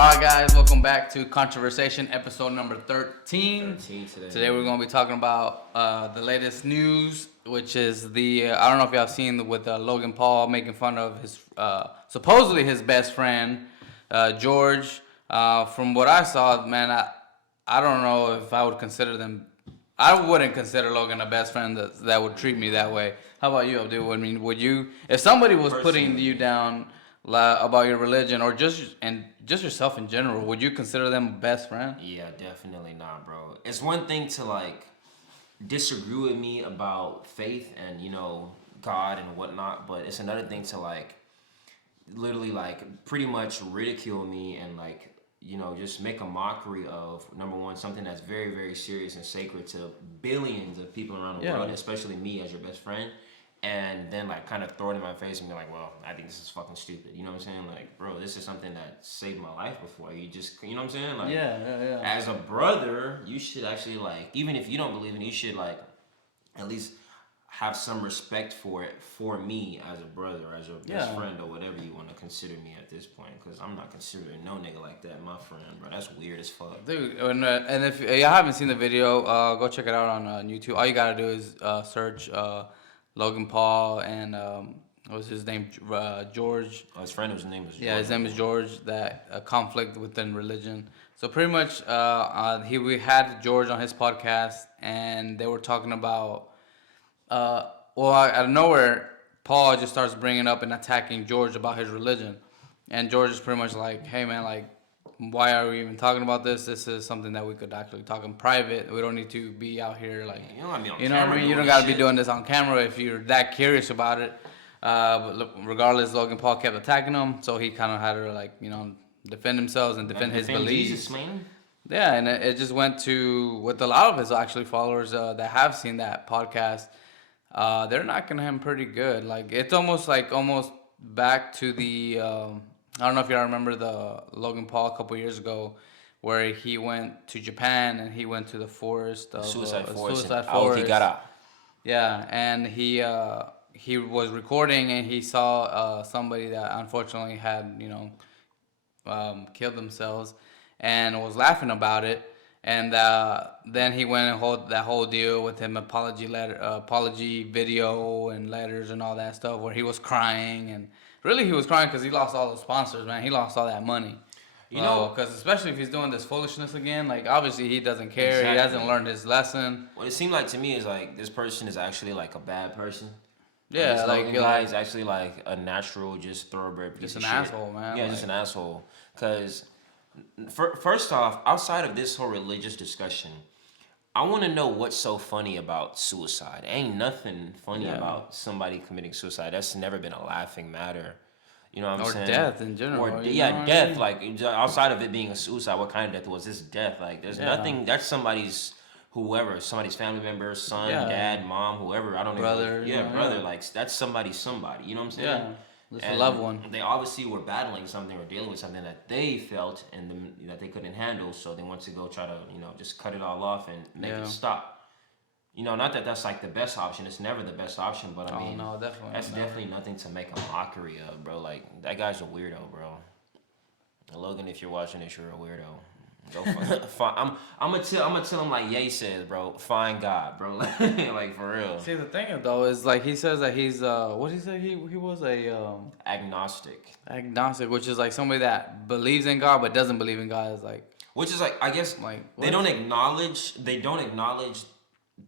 Alright guys, welcome back to Conversation episode number 13. Today we're going to be talking about the latest news, which is the, I don't know if y'all have seen with Logan Paul making fun of his, supposedly his best friend, George. From what I saw, man, I don't know if I would consider them, I wouldn't consider Logan a best friend that would treat me that way. How about you, Abdul? I mean, would you, if somebody was putting you down about your religion or just yourself in general, would you consider them a best friend? Yeah, definitely not, bro. It's one thing to like disagree with me about faith and God and whatnot, but it's another thing to like literally like pretty much ridicule me and like just make a mockery of, number one, something that's very, very serious and sacred to billions of people around the world, especially me as your best friend. And then like kind of throw it in my face and be like, well, I think this is fucking stupid. You know what I'm saying? Like, bro, this is something that saved my life before. You just, you know what I'm saying? Like, yeah. As a brother, you should actually like, even if you don't believe in it, you should like at least have some respect for it, for me as a brother, as your best friend, or whatever you want to consider me at this point. Because I'm not considering no nigga like that my friend, bro. That's weird as fuck. Dude, and if y'all haven't seen the video, go check it out on YouTube. All you gotta do is search Logan Paul and what was his name? George. Oh, his friend, his name was George. Yeah, his name is George. That conflict within religion. So pretty much, we had George on his podcast, and they were talking about. Out of nowhere, Paul just starts bringing up and attacking George about his religion, and George is pretty much like, "Hey man, like, why are we even talking about this? This is something that we could actually talk in private. We don't need to be out here like, you don't know what I mean? You don't got to be doing this on camera if you're that curious about it." But look, regardless, Logan Paul kept attacking him, so he kind of had to like, defend himself and defend his beliefs. Jesus, man. Yeah, and it just went to with a lot of his actually followers that have seen that podcast. They're knocking him pretty good. Like it's almost back to the. I don't know if y'all remember the Logan Paul a couple years ago, where he went to Japan and he went to the forest of Suicide Forest. Aokigahara. Yeah, and he was recording and he saw somebody that unfortunately had killed themselves and was laughing about it. And then he went and hold that whole deal with him, apology video and letters and all that stuff, where he was crying. And really he was crying because he lost all the sponsors, man. He lost all that money. Because especially if he's doing this foolishness again, like obviously he doesn't care. Exactly. He hasn't learned his lesson. What it seemed like to me is like this person is actually like a bad person. Yeah, like guy is actually like a natural, just thoroughbred piece of shit. Just an asshole, man. Yeah, just an asshole. Because first off, outside of this whole religious discussion, I want to know what's so funny about suicide. Ain't nothing funny about somebody committing suicide. That's never been a laughing matter. You know what I'm saying? Or death in general. Death. Like outside of it being a suicide, what kind of death was this? Death. Like there's nothing. That's somebody's somebody's family member, son, dad, mom, whoever. I don't know. Brother. Brother. Like that's somebody. You know what I'm saying? Yeah. Just a loved one. They obviously were battling something or dealing with something that they felt and that they couldn't handle, so they went to go try to, just cut it all off and make it stop. Not that that's like the best option. It's never the best option, but I mean, no, definitely. That's definitely nothing to make a mockery of, bro. Like that guy's a weirdo, bro. Logan, if you're watching this, you're a weirdo. Go I'm gonna tell him like Ye says, bro. Find God, bro. Like for real. See, the thing though is like he says that he's what did he say he was a agnostic. Agnostic, which is like somebody that believes in God but doesn't believe in God. Is like, which is like, I guess like they don't acknowledge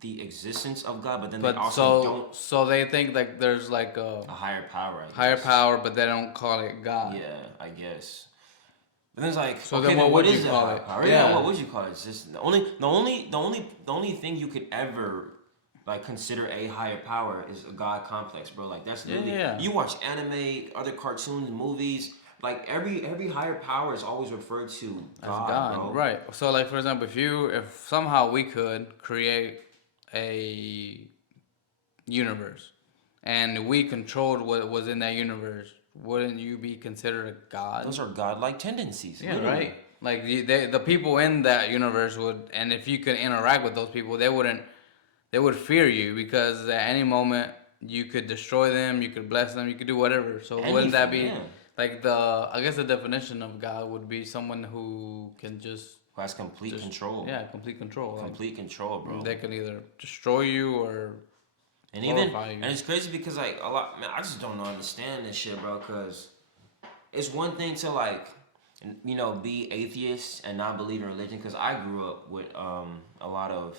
the existence of God, but then they also don't. So they think like there's like a higher power. Higher power, but they don't call it God. Yeah, I guess. But then it's like, so okay, then what would you call it? Power? Yeah, what would you call it? It's just the only thing you could ever like consider a higher power is a God complex, bro. Like that's literally you watch anime, other cartoons, movies. Like every higher power is always referred to God, bro. Right. So like for example, if somehow we could create a universe and we controlled what was in that universe, wouldn't you be considered a god? Those are godlike tendencies. Yeah, literally. Right. Like the people in that universe would, and if you could interact with those people, they would fear you because at any moment you could destroy them, you could bless them, you could do whatever. So wouldn't that be like I guess the definition of God would be someone who can just Who has complete control. Yeah, complete control. Complete control, bro. They can either destroy you or and it's crazy because like a lot, man, I just don't understand this shit, bro. Cause it's one thing to like, you know, be atheist and not believe in religion. Cause I grew up with a lot of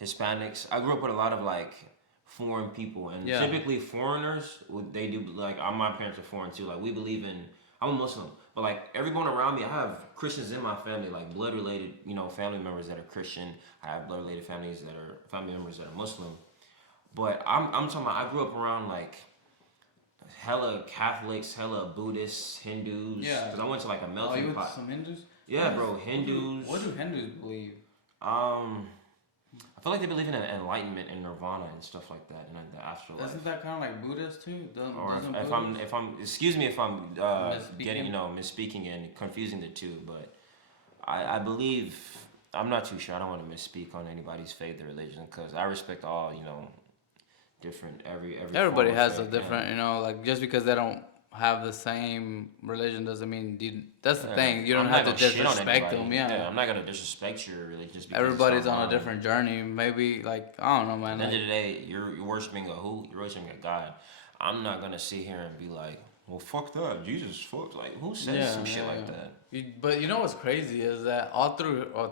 Hispanics. I grew up with a lot of like foreign people, and typically foreigners, they do like my parents are foreign too. Like we believe in. I'm a Muslim, but like everyone around me, I have Christians in my family, like blood related, you know, family members that are Christian. I have blood related family members that are Muslim. But I'm talking about I grew up around like hella Catholics, hella Buddhists, Hindus. Yeah. Because I went to like a melting you went pot. to some Hindus? Yeah, bro, Hindus. What do Hindus believe? I feel like they believe in enlightenment and nirvana and stuff like that, and the afterlife. Isn't that kind of like Buddhist too? Or if I'm excuse me if I'm getting misspeaking and confusing the two, but I believe I'm not too sure. I don't want to misspeak on anybody's faith or religion because I respect all different everybody has a different like just because they don't have the same religion doesn't mean that's the thing. You don't have to disrespect them. Yeah, I'm not gonna disrespect your religion just because everybody's on a different journey. Maybe like I don't know, man. At the end of the day, you're worshiping a who? You're worshiping a God. I'm not gonna sit here and be like, well, fuck that. Jesus, fuck. Like, who says some shit like that? But you know what's crazy is that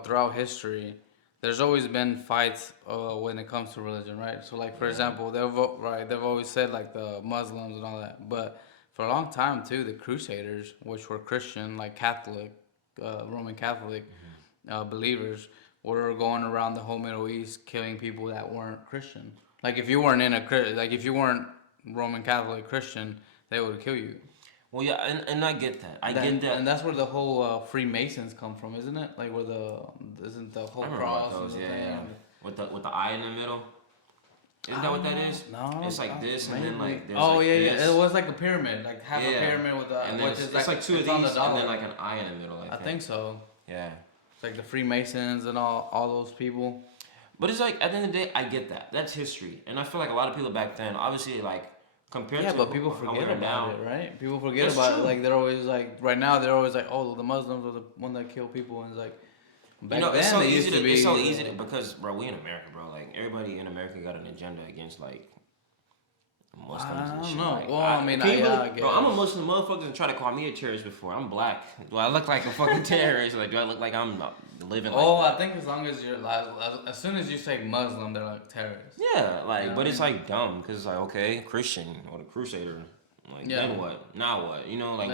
throughout history, there's always been fights when it comes to religion, right? So like for example, they've always said like the Muslims and all that, but for a long time too, the Crusaders, which were Christian, like Catholic, Roman Catholic believers, were going around the whole Middle East killing people that weren't Christian. Like if you weren't if you weren't Roman Catholic Christian, they would kill you. Well, yeah, and I get that. I get that, and that's where the whole Freemasons come from, isn't it? Like where isn't the whole cross? Those, yeah. With the eye in the middle. Isn't that what that is? No, it's like this, and then like there's this. It was like a pyramid, like half a pyramid with and which is it's like two of these, and then like an eye in the middle. I think so. Yeah. It's like the Freemasons and all those people. But it's like at the end of the day, I get that. That's history, and I feel like a lot of people back then, obviously, like compared to but people forget about it, right? People forget about it. Like they're always like right now, they're always like, oh, the Muslims are the one that kill people, and it's like. Back then, it's so easy because, bro, we in America, bro. Like everybody in America got an agenda against like Muslims and shit. I don't know. I guess. Bro, I'm a Muslim motherfucker and try to call me a terrorist before. I'm black. Do I look like a fucking terrorist? Like, do I look like I'm living like I think as long as you're like, as soon as you say Muslim, they're like terrorists. Yeah, like, but it's like dumb because it's like, okay, Christian or the Crusader. Like, then what? Now what? You know, like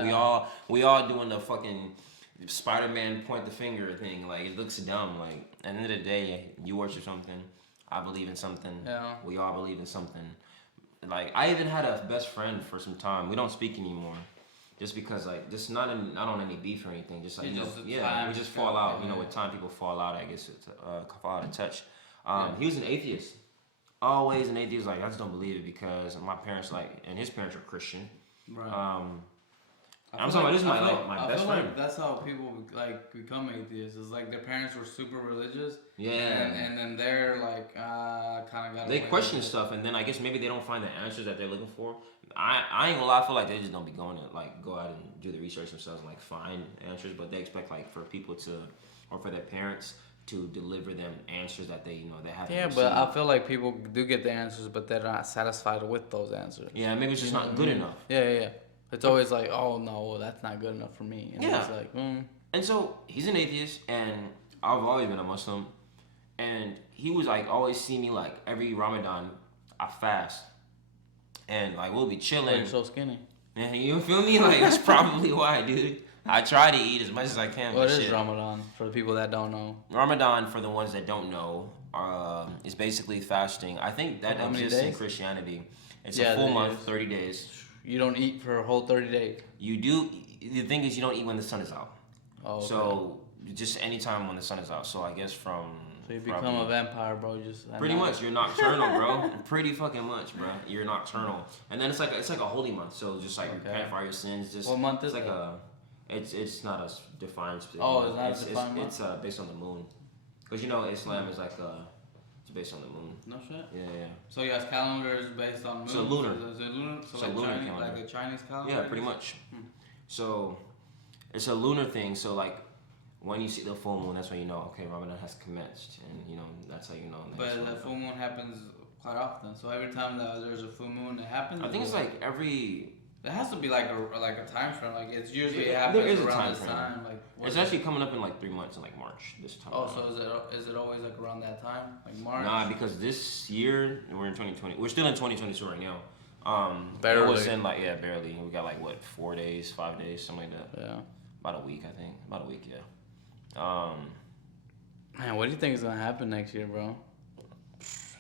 we all doing the fucking Spider-Man point the finger thing. Like, it looks dumb. Like, at the end of the day, you worship something. I believe in something. Yeah. We all believe in something. Like, I even had a best friend for some time. We don't speak anymore. Just because, like, just not on any beef or anything. Just like, we just fall out. You know, with time, people fall out. I guess it's fall out of touch. He was an atheist. Always an atheist. Like, I just don't believe it because my parents, like, and his parents are Christian. Right. I'm talking about this is my best friend. Like that's how people like become atheists. It's like their parents were super religious. Yeah. And then they're like kind of got. They question stuff, and then I guess maybe they don't find the answers that they're looking for. I ain't gonna lie. I feel like they just don't be going to like go out and do the research themselves and like find answers, but they expect like for people to or for their parents to deliver them answers that they they haven't. Yeah, but I feel like people do get the answers, but they're not satisfied with those answers. Yeah, maybe it's just not good enough. Yeah. It's always like, oh no, that's not good enough for me. And it's like, And so he's an atheist, and I've always been a Muslim, and he was like always see me like every Ramadan, I fast, and like we'll be chilling. You're so skinny. And you feel me? Like that's probably why, dude. I try to eat as much as I can. What is Ramadan for the people that don't know? Ramadan, for the ones that don't know, is basically fasting. I think that exists in Christianity. It's a full month, 30 days. You don't eat for a whole 30 days. You do. The thing is, you don't eat when the sun is out. Oh. Okay. So just anytime when the sun is out. So I guess from. So you become a vampire, bro. Just pretty much, you're nocturnal, bro. Pretty fucking much, bro. You're nocturnal, and then it's like a holy month. So just like repent for all your sins. Just what month is it? It's not a defined specific. Oh, it's not defined. It's based on the moon, because Islam is like it's based on the moon. No shit. Yeah. So your calendar is based on moon. So lunar. Is it lunar? So like lunar Chinese, like the Chinese calendar. Yeah, pretty much. So it's a lunar thing. So like when you see the full moon, that's when you know, okay, Ramadan has commenced, and you know that's how you know. But the full moon happens quite often. So every time that there's a full moon, it happens. I think it's like every. It has to be like a time frame. Like it's usually it happens around this time. Like it's actually coming up in like 3 months in like March this time. Oh, so is it always like around that time, like March? Nah, because this year we're in 2020. We're still in 2022 right now. Barely. It was in like barely. We got like what 4 days, 5 days, something like that. Yeah. About a week, I think. About a week, yeah. Man, what do you think is gonna happen next year, bro?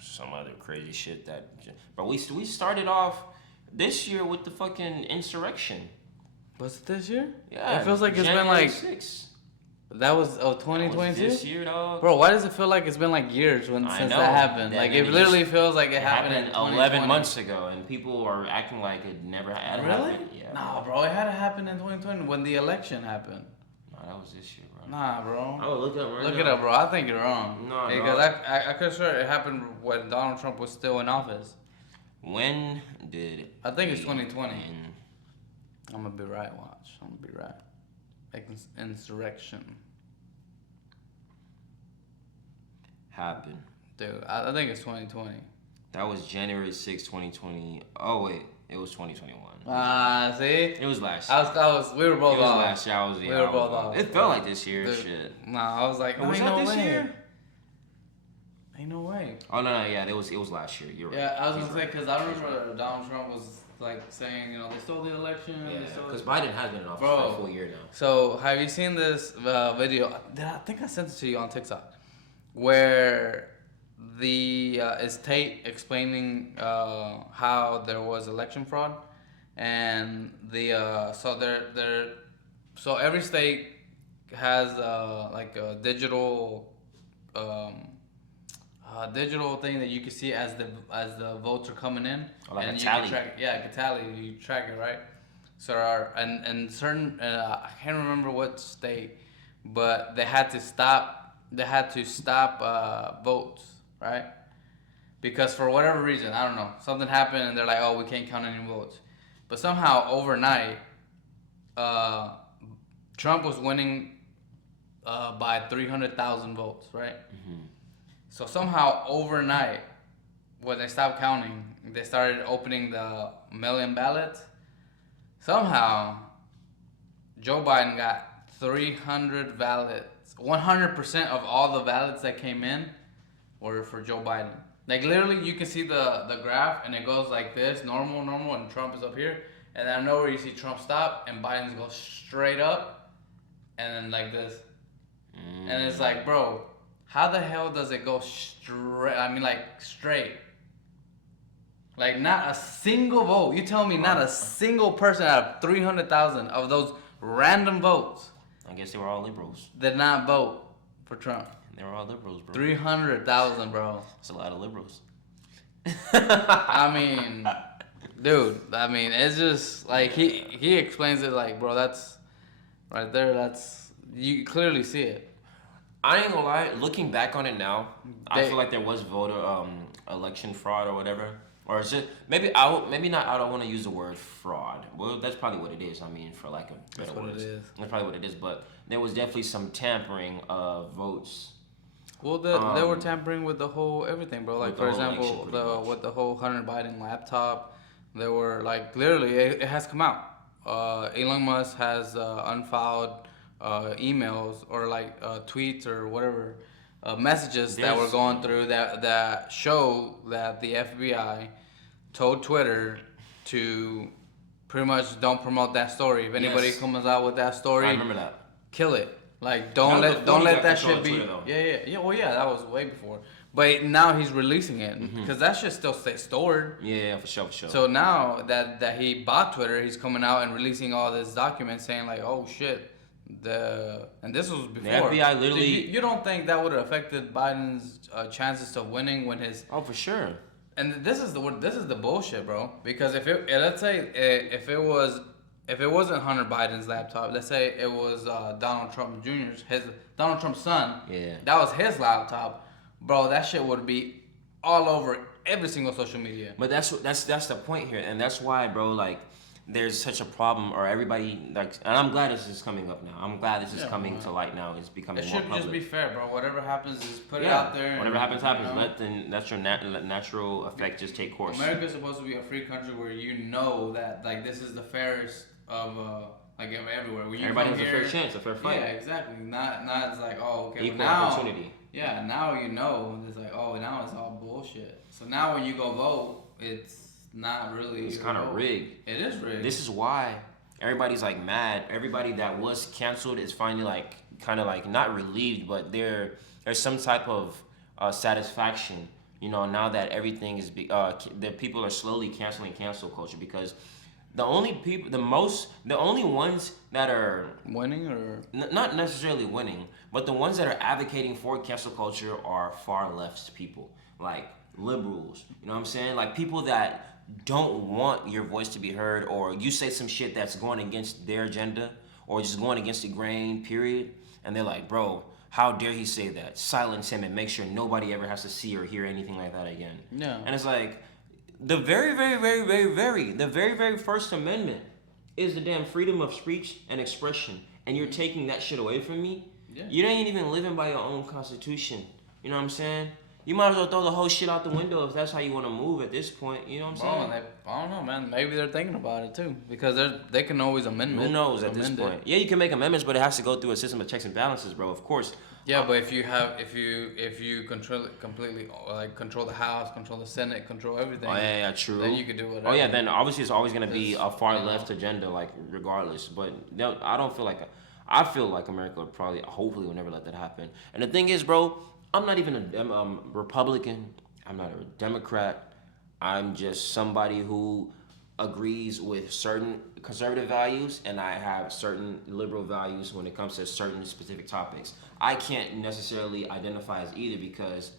Some other crazy shit that. But we started off this year with the fucking insurrection. Was it this year? Yeah. It feels like it's January been like 6th. That was 2022. This year, dog. Bro, why does it feel like it's been like years since that happened? Like it literally feels like it happened in 11 months ago, and people are acting like it never had really? happened. Yeah. Nah, bro, it had to happen in 2020 when the election happened. Nah, that was this year, bro. Nah, bro. Oh, look up right now. Look it up, bro. I think you're wrong. No, because I could swear it happened when Donald Trump was still in office. When did? I think it's 2020. I'm gonna be right. Watch. I'm gonna be right. Like insurrection. Happen. Dude, I think it's 2020. That was January 6, 2020. Oh wait, it was 2021. See? It was last year. We were both it was off. last year. We were both off. It felt like this year. Dude, shit. Nah, I was like, was that this year? Ain't no way. Oh no, yeah, it was last year. You're right. Yeah, I was gonna say because I remember Donald Trump was like saying, they stole the election. Yeah, because Biden has been in office for a full year now. So have you seen this video? I think I sent it to you on TikTok, where is Tate explaining how there was election fraud, and so every state has like a digital digital thing that you can see as the votes are coming in, like and a you tally. can track it. Yeah, it can tally. You track it, right? So and certain I can't remember what state, but they had to stop. They had to stop votes, right? Because for whatever reason, I don't know, something happened, and they're like, "Oh, we can't count any votes." But somehow overnight, Trump was winning by 300,000 votes, right? Mm-hmm. So somehow overnight, when they stopped counting, they started opening the mail-in ballots. Somehow, Joe Biden got 300 ballots. 100% of all the ballots that came in were for Joe Biden. Like literally, you can see the graph, and it goes like this: normal, and Trump is up here. And then I know where you see Trump stop, and Biden's go straight up, and then like this. And it's like, bro, how the hell does it go straight? I mean, like straight. Like not a single vote. You tell me not a single person out of 300,000 of those random votes. I guess they were all liberals. Did not vote for Trump. They were all liberals, bro. 300,000, bro. That's a lot of liberals. I mean, dude. I mean, it's just like he explains it like, bro. That's right there. That's you clearly see it. I ain't gonna lie. Looking back on it now, I feel like there was voter election fraud or whatever, or is it maybe not. I don't want to use the word fraud. Well, that's probably what it is. I mean, for lack of better words, it is. That's probably what it is. But there was definitely some tampering of votes. Well, they were tampering with the whole everything, bro. Like for example, with the whole Hunter Biden laptop, they were like literally it has come out. Elon Musk has unfiled emails or like tweets or whatever messages that were going through that show that the FBI told Twitter to pretty much don't promote that story. If anybody comes out with that story, I remember that. Kill it. Like don't let that shit be. Yeah. Well, yeah, that was way before. But now he's releasing it because that shit still stays stored. Yeah, for sure. So now that he bought Twitter, he's coming out and releasing all this documents saying like, oh shit, and this was before. The FBI literally. You don't think that would have affected Biden's chances of winning when his? Oh, for sure. And this is the bullshit, bro. Because let's say if it wasn't Hunter Biden's laptop, let's say it was Donald Trump Jr.'s, Donald Trump's son. Yeah. That was his laptop, bro. That shit would be all over every single social media. But that's the point here, and that's why, bro. Like, there's such a problem, or everybody like, and I'm glad this is coming up now. I'm glad this is coming to light now. It's becoming more public. It should just be fair, bro. Whatever happens, is put it Yeah, out there. whatever happens, happens. You know? Let the natural effect just take course. America's supposed to be a free country where you know that like this is the fairest of like everywhere. When you Everybody come has here, a fair chance, a fair fight. Yeah, exactly. Not it's like, oh, okay, Equal well, now, opportunity. Yeah, now you know. It's like, oh, now it's all bullshit. So now when you go vote, it's not really. It's kind of rigged. It is rigged. This is why everybody's like mad. Everybody that was canceled is finally like kind of like not relieved, but there's some type of satisfaction. You know, now that everything is that people are slowly canceling cancel culture, because the only ones that are winning, or not necessarily winning, but the ones that are advocating for cancel culture are far left people, like liberals. You know what I'm saying? Like people that don't want your voice to be heard, or you say some shit that's going against their agenda, or just going against the grain, period, and they're like, bro, how dare he say that? Silence him and make sure nobody ever has to see or hear anything like that again. Yeah. And it's like, the very First Amendment is the damn freedom of speech and expression, and you're taking that shit away from me? Yeah. You ain't even living by your own constitution. You know what I'm saying? You might as well throw the whole shit out the window if that's how you want to move at this point. You know what I'm saying? I don't know, man. Maybe they're thinking about it too, because they can always amend it. Who knows at this point? Yeah, you can make amendments, but it has to go through a system of checks and balances, bro. Of course. Yeah, but if you control it completely, like control the House, control the Senate, control everything. Oh yeah, true. Then you can do whatever. Oh yeah, then obviously it's always gonna be a far left agenda, like regardless. But no, I don't feel like. I feel like America would probably, hopefully, will never let that happen. And the thing is, bro, I'm not even a Republican. I'm not a Democrat. I'm just somebody who agrees with certain conservative values, and I have certain liberal values when it comes to certain specific topics. I can't necessarily identify as either, because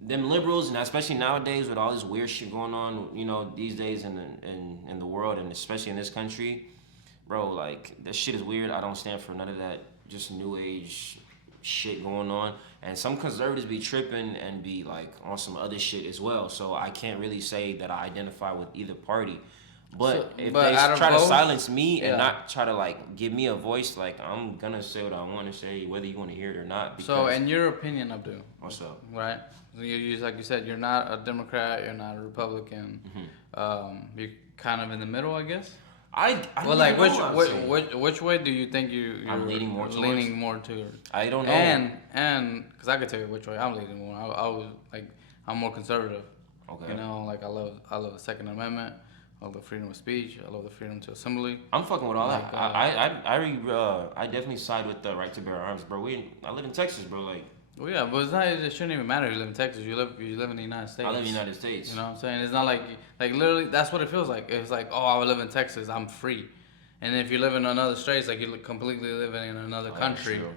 them liberals, and especially nowadays with all this weird shit going on, you know, these days in the world, and especially in this country, bro, like, that shit is weird. I don't stand for none of that just new age shit going on. And some conservatives be tripping and be like on some other shit as well. So I can't really say that I identify with either party. But if they try to silence me and not try to like give me a voice, like, I'm gonna say what I want to say, whether you want to hear it or not. Because, so, in your opinion, Abdul, what's up? Right? You like you said, you're not a Democrat, you're not a Republican. Mm-hmm. You're kind of in the middle, I guess. Which way do you think I'm leaning more towards? I don't know. And because I could tell you which way I'm leaning more. I'm more conservative. Okay. You know, like I love the Second Amendment. I love the freedom of speech. I love the freedom to assembly. I'm fucking with all that. I definitely side with the right to bear arms, bro. I live in Texas, bro. Like. Well, yeah, but it shouldn't even matter if you live in Texas. You live in the United States. I live in the United States. You know what I'm saying? It's not like literally that's what it feels like. It's like, oh, I live in Texas, I'm free. And if you live in another state, it's like you're completely living in another country. True.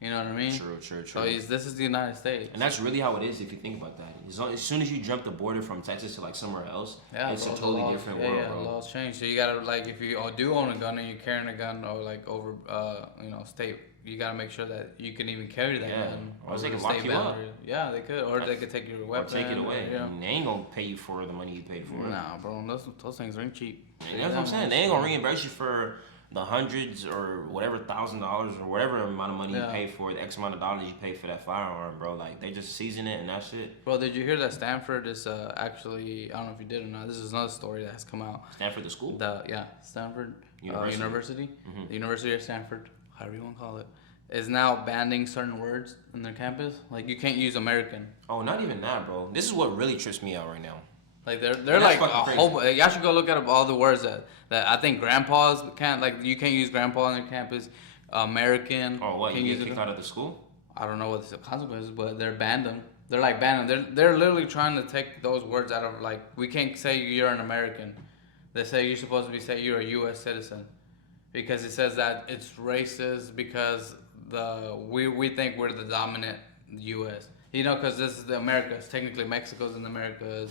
You know what I mean? True. So this is the United States. And that's really how it is if you think about that. As soon as you jump the border from Texas to like somewhere else, it's a totally different world, bro. Yeah, laws change. So you gotta, like, if you do own a gun and you're carrying a gun or like over state, you gotta make sure that you can even carry that gun. Or they can lock you up. Yeah, they could. Or they could take your weapon. Or take it away. And they ain't gonna pay you for the money you paid for it. Nah, bro. Those things ain't cheap. That's what I'm saying. They ain't gonna reimburse you for the hundreds or whatever $1,000 or whatever amount of money you pay for, the X amount of dollars you pay for that firearm, bro. Like, they just season it and that's it. Bro, did you hear that Stanford is actually, I don't know if you did or not, this is another story that has come out. Stanford, the school? Stanford University. Mm-hmm. The University of Stanford, however you want to call it, is now banning certain words in their campus. Like, you can't use American. Oh, not even that, bro. This is what really trips me out right now. Like, they're like a whole. Y'all should go look at all the words that I think grandpas can't. Like, you can't use grandpa on their campus. American. Oh, what? You get kicked out of the school? I don't know what the consequences, but they're banned them. They're like banning them. They're literally trying to take those words out of, like, we can't say you're an American. They say you're supposed to be say you're a U.S. citizen, because it says that it's racist because we think we're the dominant U.S. You know, because this is the Americas. Technically, Mexico's in the Americas.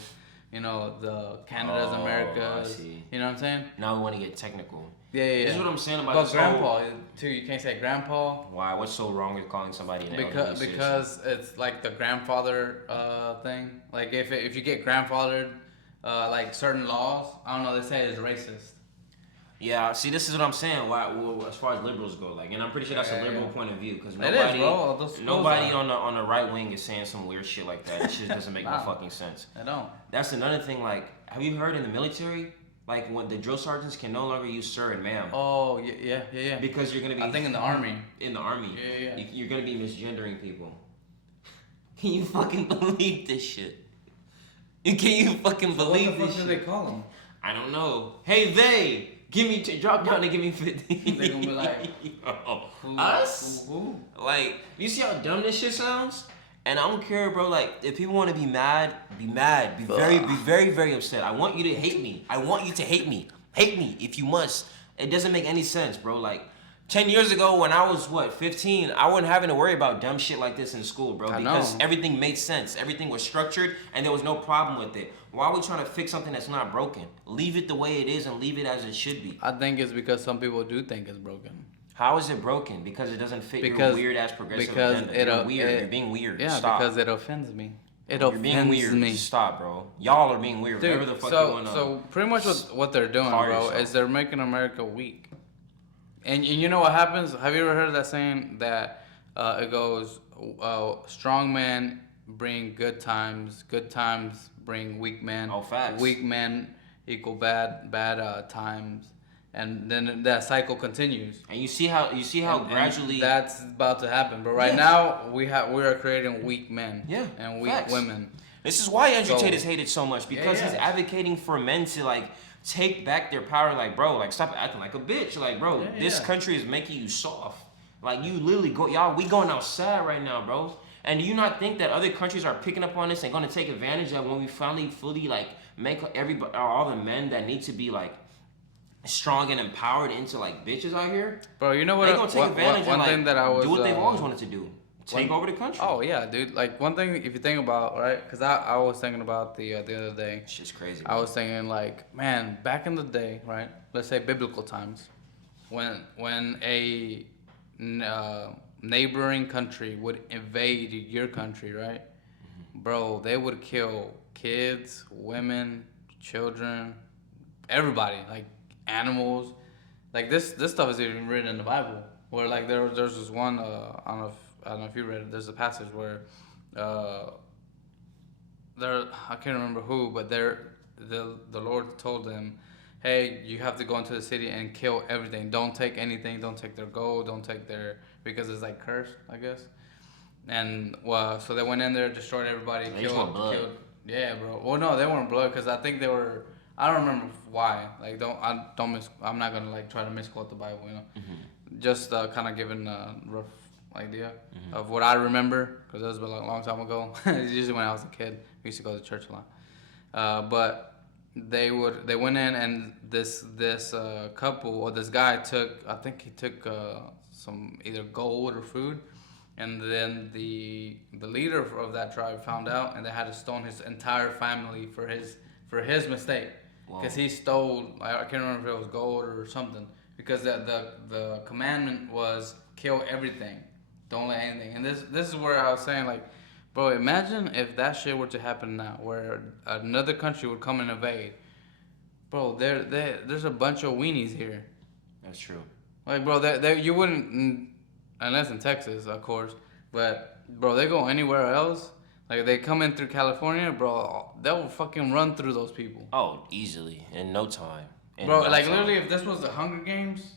You know, the Canada's Americas. You know what I'm saying? Now we want to get technical. Yeah. This is what I'm saying about this grandpa, too. You can't say grandpa. Why? What's so wrong with calling somebody an elderly citizen? Because it's like the grandfather thing. Like, if you get grandfathered, like certain laws, I don't know, they say it's racist. Yeah, see, this is what I'm saying. Well, as far as liberals go, like, and I'm pretty sure that's a liberal point of view because nobody on the right wing is saying some weird shit like that. It just doesn't make no fucking sense. I don't. That's another thing. Like, have you heard in the military, like, when the drill sergeants can no longer use sir and ma'am? Oh yeah. Because you're gonna be. I think in the army. In the army. Yeah. You're gonna be misgendering people. Can you fucking believe this shit? Can you fucking believe this shit? What the fuck do they call them? I don't know. Hey, they. Drop down and give me 50. They gonna be like, us? Who? Like, you see how dumb this shit sounds? And I don't care, bro. Like, if people want to be mad. Be very, very upset. I want you to hate me. I want you to hate me. Hate me if you must. It doesn't make any sense, bro. Like, 10 years ago when I was, 15, I wasn't having to worry about dumb shit like this in school, bro. Because everything made sense. Everything was structured, and there was no problem with it. Why are we trying to fix something that's not broken? Leave it the way it is and leave it as it should be. I think it's because some people do think it's broken. How is it broken? Because it doesn't fit your weird-ass progressive agenda. You're being weird. Yeah, Stop. Because it offends me. You're being weird. Stop, bro. Y'all are being weird. Dude, whatever the fuck you want to. So pretty much what they're doing, bro, is they're making America weak. And you know what happens? Have you ever heard that saying that it goes, strong men bring good times bring weak men. Oh, facts. Weak men equal bad times, and then that cycle continues. And you see how gradually that's about to happen. But right now we are creating weak men. Yeah. And weak women. This is why Andrew Tate is hated so much because he's advocating for men to like take back their power. Like, bro, like stop acting like a bitch. Like, bro, this country is making you soft. Like, you literally we going outside right now, bro. And do you not think that other countries are picking up on this and going to take advantage of when we finally fully like make all the men that need to be like strong and empowered into like bitches out here? Bro, you know what? They're gonna take advantage and thing that I was do what they've always wanted to do. Take over the country. Oh yeah, dude. Like one thing, if you think about right, because I was thinking about the other day. Shit's crazy. Bro. I was thinking like, man, back in the day, right? Let's say biblical times, when a neighboring country would invade your country, right? Mm-hmm. Bro, they would kill kids, women, children, everybody, like animals. Like this stuff is even written in the Bible. Where like there's this one, I don't know if you read it. There's a passage where I can't remember who, but the Lord told them, hey, you have to go into the city and kill everything. Don't take anything. Don't take their gold. Don't take because it's like cursed, I guess. And so they went in there, destroyed everybody, killed. Yeah, bro. Well, no, they weren't blood because I think they were. I don't remember why. Like, I'm not gonna like try to misquote the Bible, you know. Mm-hmm. Just kind of giving a rough idea of what I remember because it was a long time ago. Usually when I was a kid, we used to go to church a lot. But they went in and this couple or this guy took some either gold or food, and then the leader of that tribe found out and they had to stone his entire family for his mistake because he stole. I can't remember if it was gold or something because the commandment was kill everything, don't let anything. And this is where I was saying like, bro, imagine if that shit were to happen now, where another country would come and invade. Bro, there's a bunch of weenies here. That's true. Like, bro, you wouldn't, unless in Texas, of course. But, bro, they go anywhere else. Like, they come in through California, bro, they'll fucking run through those people. Oh, easily. In no time. Literally, if this was the Hunger Games,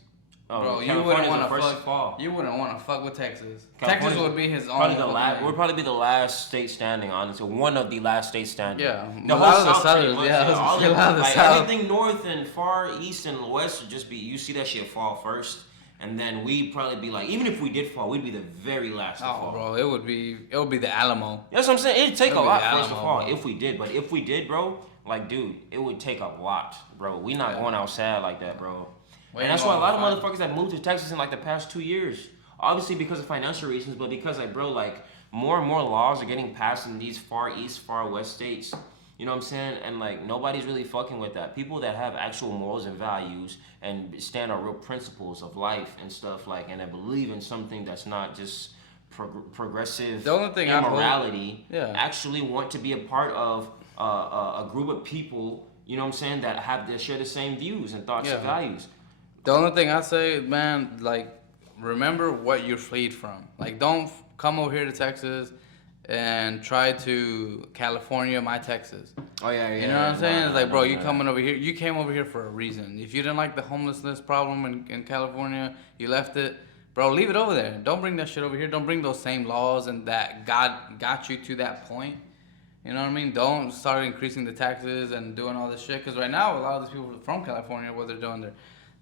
bro, you wouldn't want to fuck with Texas. Texas would be his own. Would probably be the last state standing, honestly. One of the last states standing. Yeah, a lot of the Southern. Everything north and far east and west would just be. You see that shit fall first, and then we'd probably be like, even if we did fall, we'd be the very last to fall. Bro, it would be the Alamo. That's what I'm saying. It'd take a lot for us to fall if we did. But if we did, bro, like, dude, it would take a lot, bro. We not going outside like that, bro. And that's why a lot of motherfuckers that moved to Texas in like the past 2 years, obviously because of financial reasons, but because like, bro, like more and more laws are getting passed in these far east, far west states. You know what I'm saying? And like nobody's really fucking with that. People that have actual morals and values and stand on real principles of life and stuff like, and that believe in something that's not just progressive immorality, actually want to be a part of a group of people. You know what I'm saying? That share the same views and thoughts and values. The only thing I say, man, like, remember what you're freed from. Like, don't come over here to Texas and try to California my Texas. Oh yeah, yeah. You know what I'm saying? It's like, bro, you coming know. over here. You came over here for a reason. If you didn't like the homelessness problem in California, you left it. Bro, leave it over there. Don't bring that shit over here. Don't bring those same laws and that God got you to that point. You know what I mean? Don't start increasing the taxes and doing all this shit. Because right now, a lot of these people from California, what they're doing,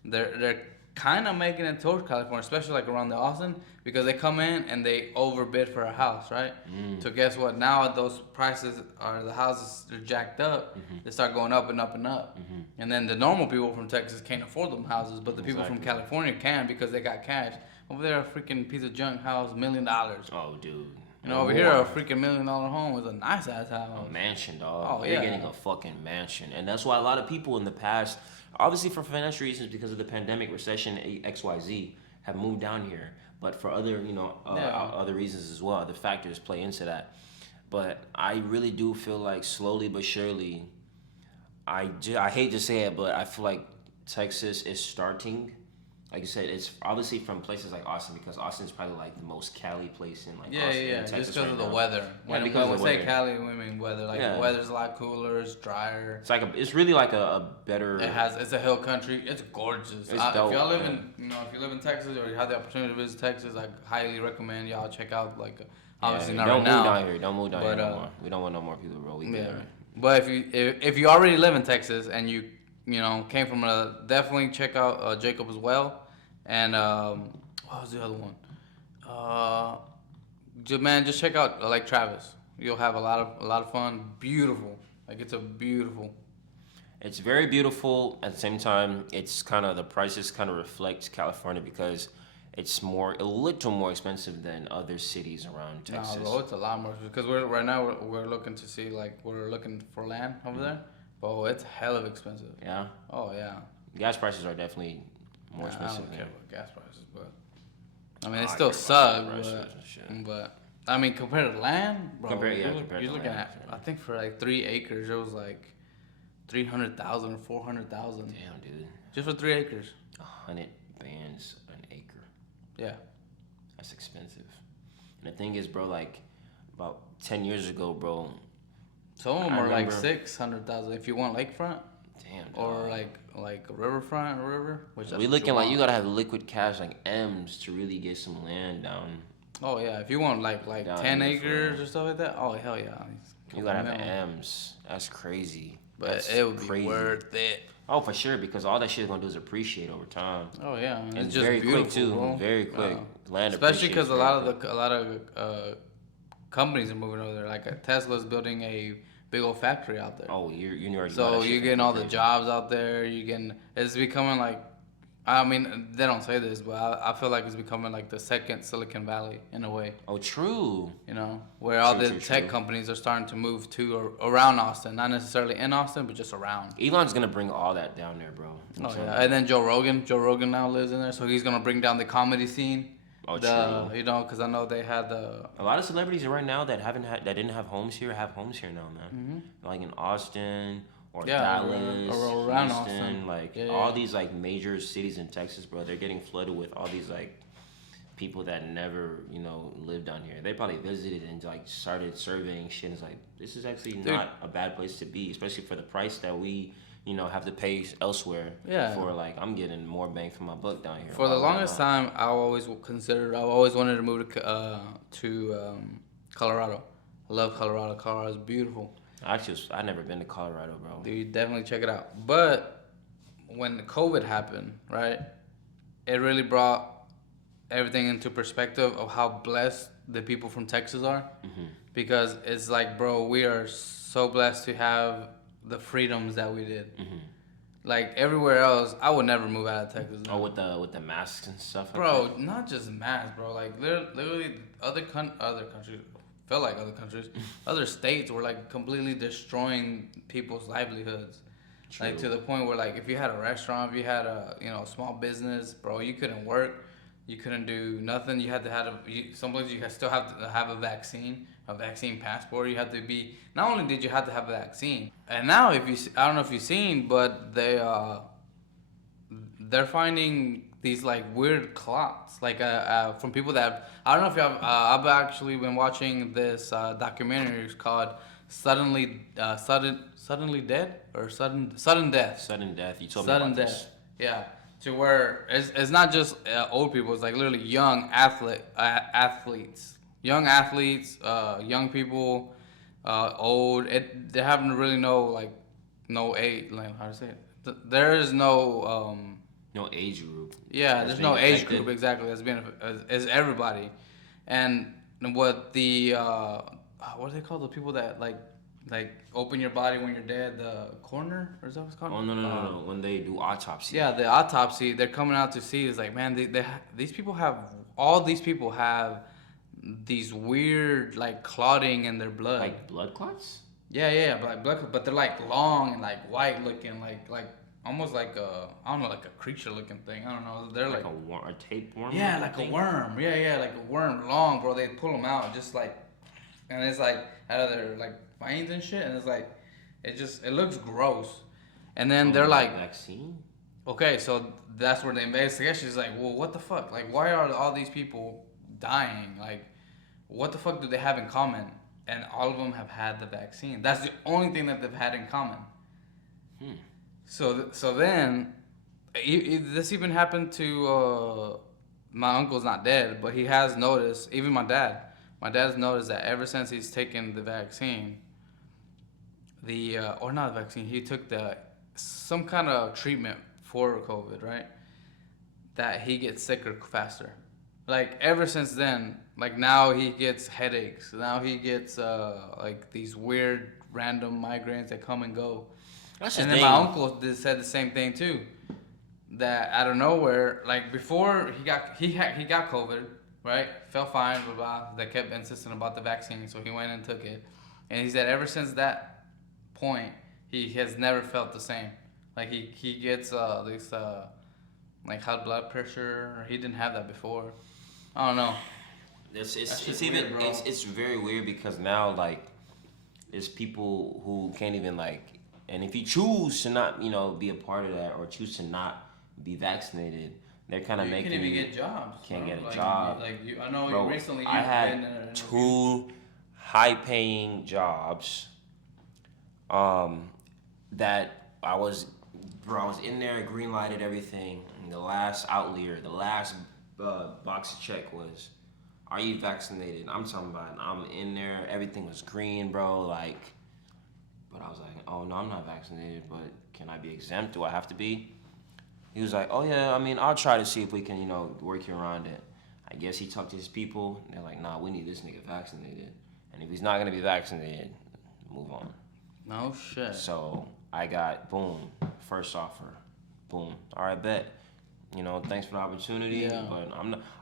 they're kind of making it towards California, especially like around the Austin, because they come in and they overbid for a house, right? So guess what? Now those prices are the houses are jacked up. They start going up and up and up, and then the normal people from Texas can't afford them houses, but the people from California can because they got cash. Over there, a freaking piece of junk house, $1 million. Oh, dude. You know, over here, a freaking $1 million home is a nice ass house. A mansion, dog. Oh, You're yeah. getting a fucking mansion. And that's why a lot of people in the past, obviously for financial reasons, because of the pandemic, recession, XYZ, have moved down here. But for other, other reasons as well, other factors play into that. But I really do feel like slowly but surely, I hate to say it, but I feel like Texas is starting. Like you said, it's obviously from places like Austin, because Austin's probably like the most Cali place in like Austin, Yeah, Texas just because right of the now. weather. Yeah, When we say Cali, we mean weather. Like the weather's a lot cooler, it's drier. It's really like a better. It's a hill country. It's gorgeous. It's dope, if y'all live if you live in Texas or you have the opportunity to visit Texas, I highly recommend y'all check out obviously not right now. Don't move down here no more. We don't want no more people, bro. We good. But if you already live in Texas and you came from definitely check out Jacob as well. And what was the other one? Just check out Lake Travis. You'll have a lot of fun. Beautiful, it's beautiful. It's very beautiful. At the same time, it's kind of the prices kind of reflect California because it's a little more expensive than other cities around Texas. No, bro, it's a lot more because we're looking to see we're looking for land over there. But it's hell of expensive. Yeah. Oh yeah. Gas prices are definitely more expensive. I don't care about gas prices, but I mean it still sucks. But I mean compared to land, bro, you're looking at I think for 3 acres it was like 300,000 or 400,000. Damn, dude. Just for 3 acres. 100 bands an acre. Yeah. That's expensive. And the thing is, bro, about 10 years ago, bro. Some of them are 600,000 if you want lakefront. Damn. Or like a riverfront or river, which we looking like you gotta have liquid cash like M's to really get some land down. Oh yeah, if you want like 10 acres or stuff like that, oh hell yeah. You gotta have M's. That's crazy. But it would be worth it. Oh, for sure, because all that shit is gonna do is appreciate over time. Oh yeah, it's just very quick too. Bro. Very quick. Land especially because a lot of companies are moving over there. Like Tesla's building a big old factory out there. Oh, you already. So you're getting all the jobs out there. It's becoming I mean, they don't say this, but I feel like it's becoming like the second Silicon Valley in a way. Oh, true. Where all the tech companies are starting to move to or around Austin, not necessarily in Austin, but just around. Elon's gonna bring all that down there, bro. Oh yeah, and then Joe Rogan now lives in there, so he's gonna bring down the comedy scene. Oh, true. Because I know they had a lot of celebrities right now that didn't have homes here have homes here now, man. Like in Austin. Or Dallas, or around Houston, Austin. All these major cities in Texas, bro. They're getting flooded with all these people that never lived down here. They probably visited and started surveying shit. And it's this is actually not a bad place to be, especially for the price that we have to pay elsewhere. Yeah. For I'm getting more bang for my buck down here. For the longest time, I always wanted to move to Colorado. I love Colorado. Colorado's beautiful. I've never been to Colorado, bro. Dude, definitely check it out. But when COVID happened, right, it really brought everything into perspective of how blessed the people from Texas are. Because it's bro, we are so blessed to have the freedoms that we did. Everywhere else, I would never move out of Texas. Oh, with the masks and stuff. Bro, not just masks, bro. Literally, other countries. Felt like other countries, other states were completely destroying people's livelihoods. True. To the point where if you had a restaurant, if you had a small business, bro, you couldn't work, you couldn't do nothing. You had to have some places you still have to have a vaccine passport. You had to be. Not only did you have to have a vaccine, and now I don't know if you've seen, but they're finding these like weird clots, like from people that I don't know if you have. I've actually been watching this documentary called Suddenly Dead or Sudden Death. Sudden death. You told me about this. Yeah, to where it's not just old people. It's like literally young athletes, young people, old. They haven't really no age. Like how to say it? There is no. No age group. Yeah, there's no age group exactly. As everybody, and what the what do they call the people that like open your body when you're dead? The coroner, or is that what it's called? Oh no! When they do autopsy. Yeah, the autopsy. They're coming out to see. It's like, man, these people have these weird like clotting in their blood. Like blood clots. Yeah, but like blood, but they're like long and like white looking, like almost like I don't know, like a creature looking thing. I don't know. They're like a tapeworm. Yeah, like a worm. Yeah, like a worm, long, bro. They pull them out just like, and it's like out of their like veins and shit, and it's like, it looks gross. And then they're like, vaccine. Okay, so that's where the investigation is like, well, what the fuck? Like, why are all these people dying? Like, what the fuck do they have in common? And all of them have had the vaccine. That's the only thing that they've had in common. So then, this even happened to my uncle's not dead, but he has noticed. Even my dad's noticed that ever since he's taken the vaccine, or not the vaccine, he took some kind of treatment for COVID, right? That he gets sicker faster. Like ever since then, like now he gets headaches. Now he gets like these weird random migraines that come and go. And then my uncle said the same thing too. That out of nowhere, like before he got COVID, right? Felt fine, blah blah. They kept insisting about the vaccine, so he went and took it. And he said ever since that point, he has never felt the same. Like he gets this like high blood pressure. He didn't have that before. I don't know. It's very weird because now like there's people who can't even like. And if you choose to not, be a part of that or choose to not be vaccinated, they're kind of making you can't even get jobs. Can't get a job. I know bro, recently I had 2 high-paying jobs. That I was in there, green lighted everything. And the last outlier, the last box to check was, "Are you vaccinated?" I'm talking about. I'm in there. Everything was green, bro. Like. But I was like, oh, no, I'm not vaccinated, but can I be exempt? Do I have to be? He was like, oh, yeah, I mean, I'll try to see if we can, work you around it. I guess he talked to his people. And they're like, nah, we need this nigga vaccinated. And if he's not going to be vaccinated, move on. No shit. So I got, boom, first offer. Boom. All right, bet. Thanks for the opportunity. Yeah. But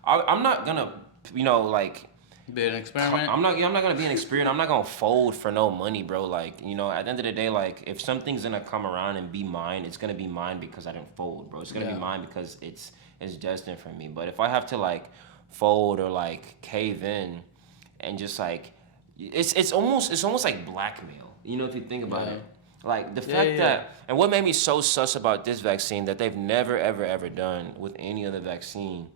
I'm not going to, like... Be an experiment. I'm not gonna be an experiment. I'm not gonna fold for no money, bro. Like, at the end of the day, like, if something's gonna come around and be mine, it's gonna be mine because I didn't fold, bro. It's gonna be mine because it's destined for me. But if I have to like fold or like cave in, and just like, it's almost like blackmail. If you think about it. Like the fact that, and what made me so sus about this vaccine that they've never ever done with any other vaccine.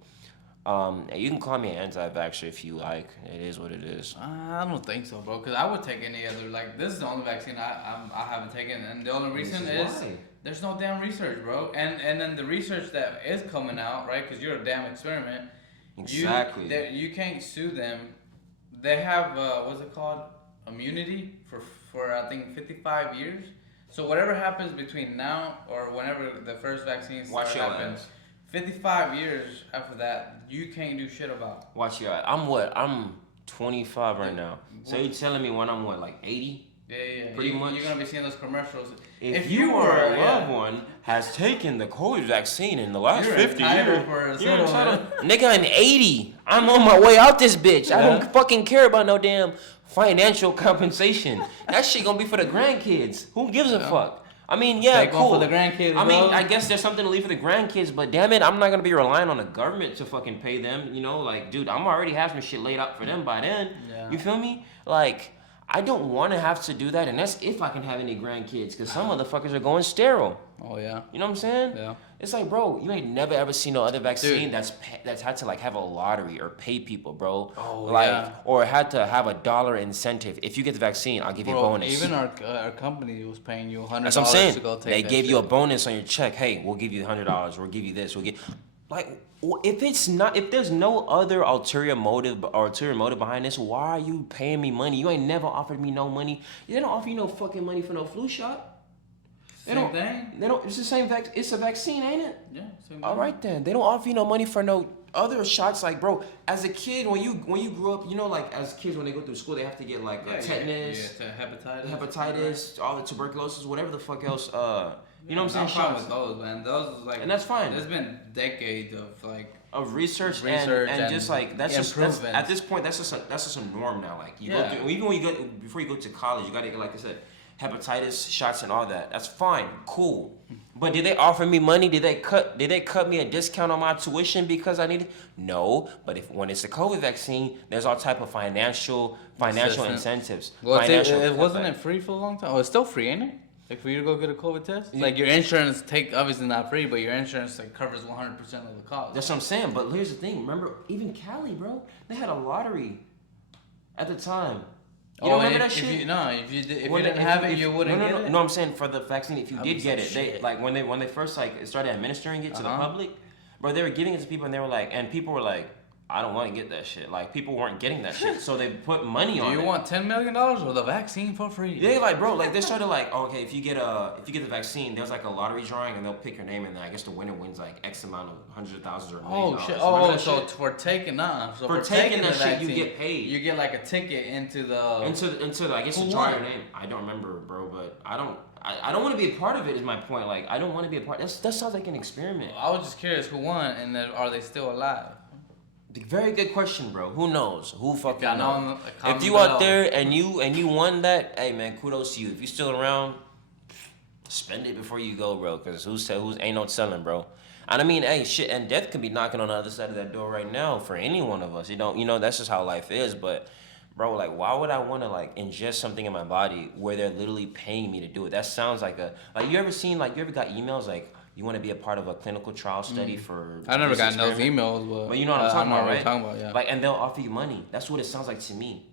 You can call me an anti-vaxxer if you like. It is what it is. I don't think so, bro. Because I would take any other. Like, this is the only vaccine I haven't taken, and the only reason is there's no damn research, bro. And then the research that is coming out, right? Because you're a damn experiment. Exactly. You can't sue them. They have what's it called? Immunity for I think 55 years. So whatever happens between now or whenever the first vaccine happens. 55 years after that, you can't do shit about. Watch your. I'm 25 right now. So you're telling me when I'm like 80? Yeah. Pretty much. You're gonna be seeing those commercials. If you or a loved one has taken the COVID vaccine in the last 50 years, you're entitled. Nigga, I'm 80. I'm on my way out this bitch. I don't fucking care about no damn financial compensation. That shit gonna be for the grandkids. Who gives a fuck? I mean, yeah, cool. For the grandkids, I mean, I guess there's something to leave for the grandkids, but damn it, I'm not gonna be relying on the government to fucking pay them. Like, dude, I'm already having shit laid out for them by then. Yeah. You feel me? Like, I don't want to have to do that, and that's if I can have any grandkids, because some motherfuckers are going sterile. Oh yeah. You know what I'm saying? Yeah. It's like, bro, you ain't never ever seen no other vaccine that's had to like have a lottery or pay people, bro. Oh, like, yeah. Or had to have $1 incentive. If you get the vaccine, I'll give you a bonus. Even our company was paying you $100 That's what I'm saying. to go take They that gave shit. you a bonus on your check. Hey, we'll give you $100. We'll give you this. We'll give like if there's no other ulterior motive behind this, why are you paying me money? You ain't never offered me no money. They don't offer you no fucking money for no flu shot. Same thing. They don't. It's the same It's a vaccine, ain't it? Yeah. Same All thing. right then. They don't offer you no money for no other shots. Like, bro, as a kid, when you grew up, you know, like as kids when they go through school, they have to get like tetanus, hepatitis, all the tuberculosis, whatever the fuck else. You know what I'm saying? I'm fine with those, man. Those is like, and that's fine. There's been decades of like research and just like that's at this point that's just a norm now. Like you go through, even when before you go to college, you gotta get, like I said, hepatitis shots and all that. That's fine, cool. But did they offer me money? Did they cut me a discount on my tuition because I needed? No. But when it's a COVID vaccine, there's all type of financial incentives. Well, wasn't it free for a long time? Oh, it's still free, ain't it? Like for you to go get a COVID test? Like your insurance obviously not free, but your insurance like covers 100% of the cost. That's what I'm saying. But here's the thing. Remember, even Cali, bro, they had a lottery at the time. You don't remember that shit? If you didn't have it, you wouldn't get it? No, I'm saying for the vaccine, if you did get it, they like when they first like started administering it to the public, bro, they were giving it to people and they were like, and people were like, I don't want to get that shit. Like people weren't getting that shit, so they put money on it. Do you want $10 million or the vaccine for free? They like, bro, like they started like, okay, if you get the vaccine, there's like a lottery drawing and they'll pick your name and then I guess the winner wins like X amount of hundreds of thousands or $1 million. Oh shit! Oh, so for taking that shit, vaccine, you get paid. You get like a ticket into the I guess to draw your name. I don't remember, bro, but I don't want to be a part of it. Is my point. Like I don't want to be a part. That sounds like an experiment. I was just curious who won and then are they still alive? Very good question, bro. Who knows? Who fucking knows? If you below. out there and you won that, hey man, kudos to you. If you still around, spend it before you go, bro. Cause who's ain't no telling, bro. And I mean, hey, shit, and death could be knocking on the other side of that door right now for any one of us. You know, that's just how life is. But, bro, like, why would I want to like ingest something in my body where they're literally paying me to do it? That sounds like you ever got emails like, you want to be a part of a clinical trial study for? I never got those emails, but you know what I'm talking about, right? Talking about, yeah. Like, and they'll offer you money. That's what it sounds like to me.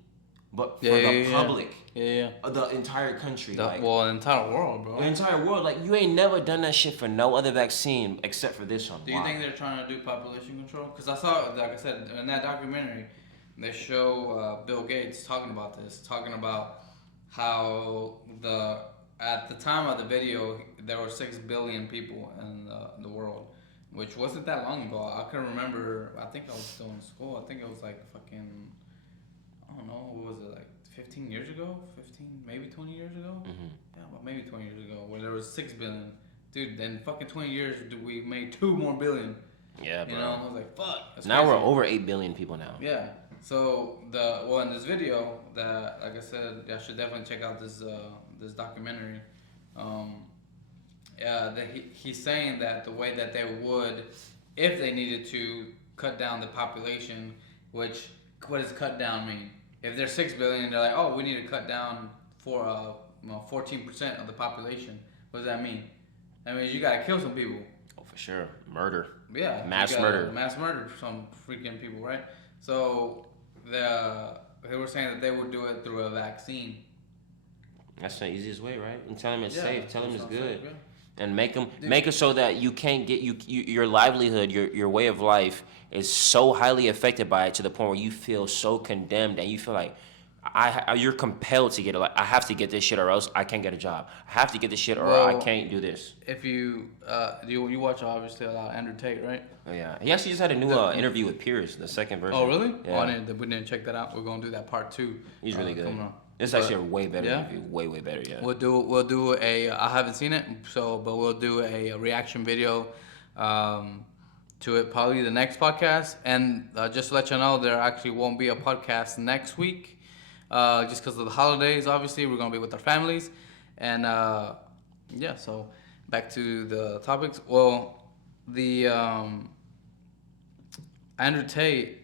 But for the public, the entire country, the entire world, bro. The entire world, like you ain't never done that shit for no other vaccine except for this one. Do you think they're trying to do population control? Because I saw, like I said, in that documentary, they show Bill Gates talking about how at the time of the video, there were 6 billion people in the world, which wasn't that long ago. I can remember, I think I was still in school. I think it was like fucking, I don't know, what was it, like 15 years ago? 15, maybe 20 years ago? Mm-hmm. Yeah, well, maybe 20 years ago, where there was 6 billion. Dude, then fucking 20 years, we made 2 more billion. Yeah, bro. You know, I was like, fuck. Now we're over 8 billion people now. Yeah. So in this video that, like I said, I should definitely check out this documentary. He's saying that the way that they would, if they needed to cut down the population, which what does cut down mean? If there's 6 billion, they're like, oh, we need to cut down for 14% of the population. What does that mean? That means you gotta kill some people. Oh, for sure, murder. Yeah, mass murder for some freaking people, right? So they were saying that they would do it through a vaccine. That's the easiest way, right? And tell them it's safe. Tell them it's good. Safe, and make it so that you can't get your livelihood, your way of life is so highly affected by it to the point where you feel so condemned and you feel like you're compelled to get it. Like I have to get this shit or else I can't get a job. I have to get this shit or I can't do this. If you watch obviously a lot of Andrew Tate, right? Oh yeah, he actually just had a new interview with Piers, the second version. Oh really? Yeah. We didn't check that out. We're gonna do that part 2. He's really good. It's actually a way better interview. Way better, yeah. We'll do a I haven't seen it, but we'll do a reaction video to it probably the next podcast. And just to let you know, there actually won't be a podcast next week, just because of the holidays. Obviously, we're gonna be with our families, and so back to the topics. Well, the Andrew Tate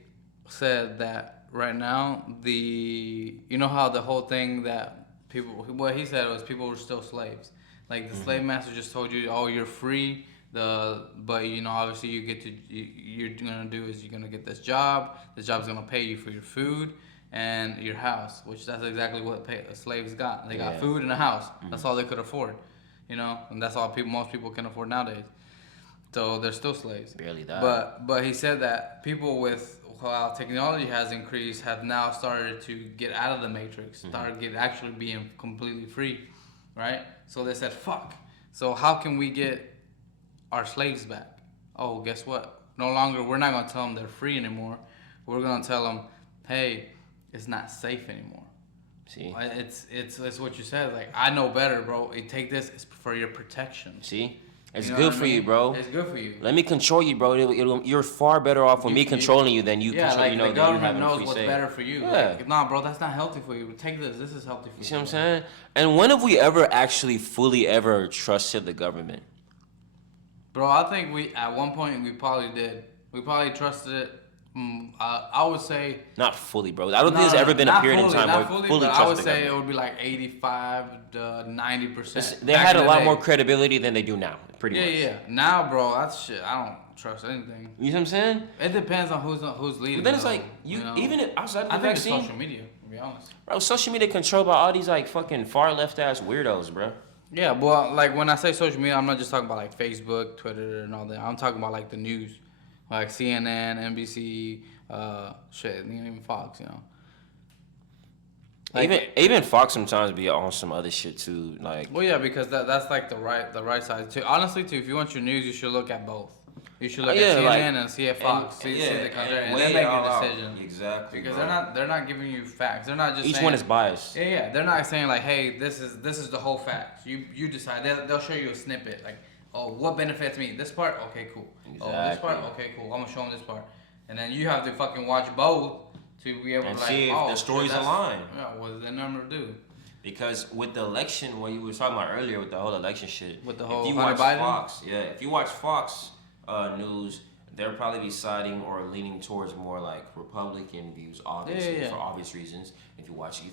said that. Right now, you know how the whole thing that what he said was people were still slaves. Like the slave master just told you, oh, you're free But obviously you're gonna do is you're gonna get this job. This job's gonna pay you for your food and your house, which that's exactly what slaves got. They got food and a house. That's all they could afford, and that's all most people can afford nowadays. So they're still slaves. Barely that. But he said that people while technology has increased, have now started to get out of the matrix, actually being completely free, right? So they said, fuck. So how can we get our slaves back? Oh, guess what? No longer, we're not gonna tell them they're free anymore. We're gonna tell them, hey, it's not safe anymore. See? It's what you said. Like, I know better, bro. Take this. It's for your protection. See? It's good for you, bro. It's good for you. Let me control you, bro. You're far better off with me controlling you than you control. The government knows what's better for you. Yeah. Like, nah, bro, that's not healthy for you. Take this. This is healthy for you. You see what I'm saying? And when have we ever actually fully ever trusted the government? Bro, I think at one point we probably did. We probably trusted it. I would say not fully, bro. I don't think there's ever been a period in time where fully trusted. I would say it would be like 85 to 90%. They had a lot more credibility than they do now, pretty much. Yeah. Now, bro, that's shit. I don't trust anything. You know what I'm saying? It depends on who's leading. But then it's like even outside of the vaccine, it's social media. To be honest, bro, social media controlled by all these like fucking far left ass weirdos, bro. Yeah, well, like when I say social media, I'm not just talking about like Facebook, Twitter, and all that. I'm talking about like the news. Like CNN, NBC, even Fox, Like, even Fox sometimes be on some other shit too, like. Well, yeah, because that's like the right side too. Honestly, too, if you want your news, you should look at both. You should look at CNN and see at Fox, see the country, and then make your decision. Exactly. Because they're not giving you facts. They're not just each saying, one is biased. Yeah. They're not saying like, hey, this is the whole fact. You decide. They'll show you a snippet like. Oh, what benefits me? This part? Okay, cool. Exactly. Oh, this part? Okay, cool. I'm gonna show them this part. And then you have to fucking watch both to be able to see if the stories align. Yeah, what does that number do? Because with the election, what you were talking about earlier with the whole election shit. With the whole if you watch Fox, if you watch Fox News, they'll probably be siding or leaning towards more like Republican views, obviously, for obvious reasons. If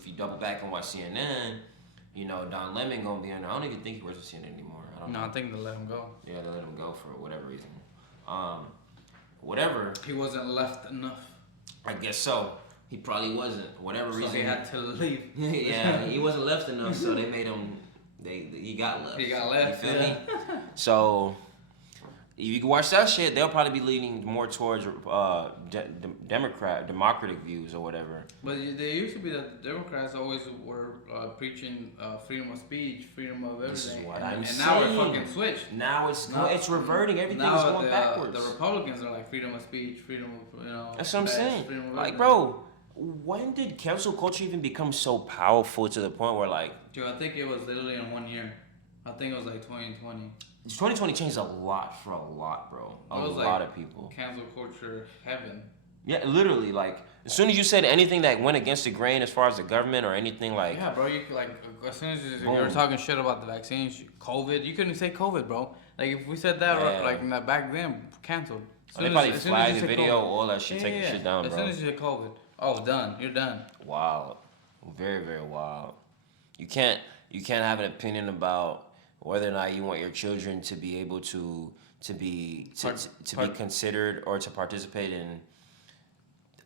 you double back and watch CNN, Don Lemon gonna be on there. I don't even think he works for CNN anymore. I think they let him go. Yeah, they let him go for whatever reason. Whatever. He wasn't left enough. I guess so. He probably wasn't. Whatever reason. So he had to leave. Yeah, he wasn't left enough, so they made him. He got left. He got left. You feel me? So. If you can watch that shit, they'll probably be leaning more towards democratic views or whatever. But they used to be that the Democrats always were preaching freedom of speech, freedom of everything. This is what I'm saying. Now we're fucking switched. Now it's reverting. Everything's going backwards. The Republicans are like freedom of speech, freedom of That's what I'm saying. Like, bro, when did cancel culture even become so powerful to the point where like? Dude, I think it was literally in 1 year. I think it was like 2020. 2020 changed a lot for a lot, bro. A lot of people. Cancel culture heaven. Yeah, literally. Like, as soon as you said anything that went against the grain as far as the government or anything like. Yeah, bro. You like as soon as you were talking shit about the vaccines, COVID. You couldn't say COVID, bro. Like if we said that back then, canceled. They probably flagged the video, all that shit, taking shit down, bro. As soon as you said COVID, done. You're done. Wild, very very wild. You can't have an opinion about whether or not you want your children to be able to be considered or to participate in.